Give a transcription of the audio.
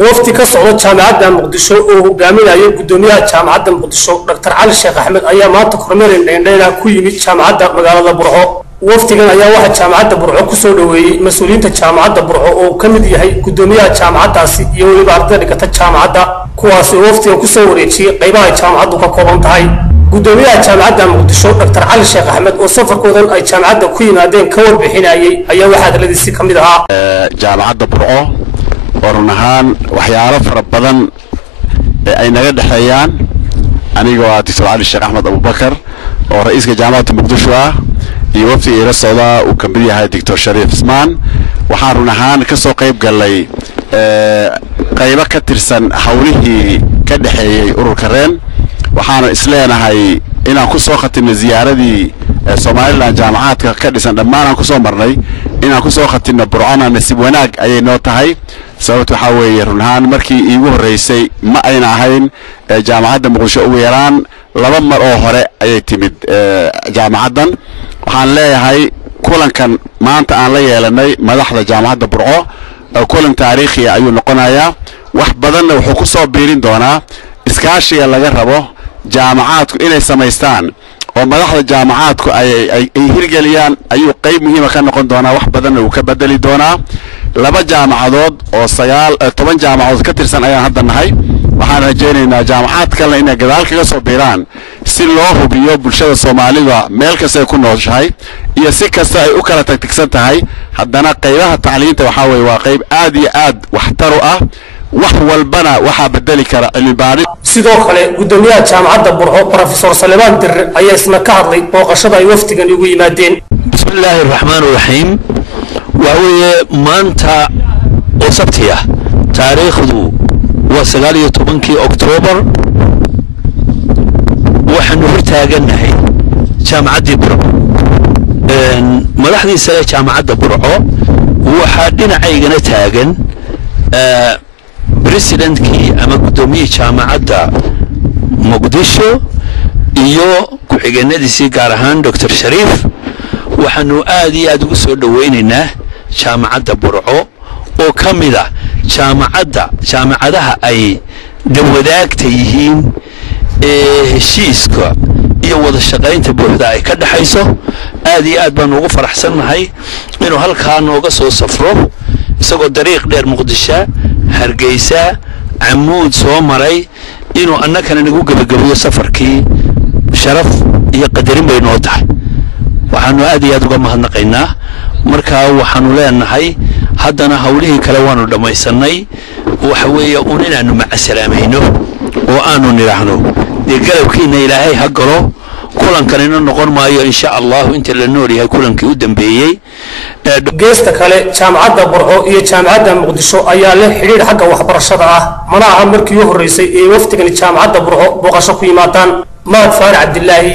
وفد كسر جامعة مقدشو وقامنا يقدميها جامعة مقدشو دكتور علي الشيخ أحمد أيام ما تكرمين لنا كل جامعة مقالة برعو وفد كان أيام واحد جامعة برعو كسولوي مسؤولين الجامعة برعو وكمدي هي قدميها جامعة يولي بعد ذلك الجامعة كواس وفد كسوري شيء قيبها جامعة كقوم تاعي قدميها جامعة مقدشو دكتور علي الشيخ أحمد وسافر كودن أي جامعة كوينا دين كور بحناية أيام واحد الذي سكمدها جامعة برعو ورنهان وحيعرف ربضان أي نجد حيان أنا جوا دكتور علي الشيخ أحمد أبو بكر ورئيس جامعة مقدشو يوفي إلى الصلاة وكمبريا هاي دكتور شريف اسمان وحارنهان كسو قيب قال لي قيبة كترسن حوله كدحي أوركرين وحنا إسلام هاي إن كسو ختم الزيارة دي سوماليلاند جامعات كدرسن لما أنا كسو مرني إن كسو ختم برعانا نسيب وناق أي نوتة هاي سويت حوي رنهان مركي يجوه الرئيسي ما أين هين جامعة مقدشو ويران لما مر أوهرة أي تمد جامعة وحن لا هاي كلن كان ما أنت أنا ليه لأني مدحضة جامعة برعو كلن تاريخي أيون قنايا وحبذنا وحكوسه بيرين دونا إسكاشي اللي جربه جامعات إلى سميستان ومدحضة جامعات أي هرجليان أي قيم هي مكان نقول دونا وحبذنا وكبدلي دونا لبا جامعات أو سيال طبعا جامعات كتير سنة أيام هذا النهاي waxaan rajaynaynaa jaamacad kale inay gadaal kaga soo biiraan si loo hubiyo bulshada Soomaalida meel kasta ay ku nooshahay iyo si kasta ay u kala tagtigsan tahay haddana qaybaha tacliinta waxa way waa qayb aad iyo aad waxtar u ah wax walbana waxa bedeli kara cilmi baaris sidoo kale gudoomiyaha jaamacadda Burco Professor Salmaan Dir ayaa isna ka hadlay booqashada ay waftigan ugu yimaadeen bismillaahir rahmaanir rahiim waa maanta oo sabtiya taariikhdu وسجالية طبنكي أكتوبر وحن هرتاجناهي جامعة برعو ملاحظي سنة جامعة برعو وحدنا عيجنا تاجن بريسيدنت كي أما قدومي جامعة مقدشو إيو كحجنا دي سيجارهان دكتور شريف وحنو آدي أدوسو دويننا جامعة برعو وكمله jaamacadaha ay dawadaagta yihiin heshiiska iyo wada shaqaynta buuxda ay ka dhaxayso aad iyo aad baan ugu faraxsanahay inuu halkaan nooga soo safro isagoo dariiq dheer Muqdisho Hargeysa Amuud soo maray inuu annakana nagu gabagabiyo safarkii sharaf iyo qadarin bay noo tahay waxaanu aad iyo aad uga mahadnaqaynaa markaa waxaanu leenahay haddana hawlihii kale waanu dhamaysanay waxa weeye inaanu macsalaamayno oo aanu niraahno galabkiina ilaahay ha galo kulankan inuu noqon maayo insha Allah inta la nool yahay kulankii u dambeeyay geesta kale jaamacadda Burco iyo jaamacadda Muqdisho ayaa leh xiriir xagga waxbarashada ah mana aha markii ugu horeysay ee waftigan jaamacadda Burco booqasho ku yimaadaan Mahad Faarax Cabdillaahi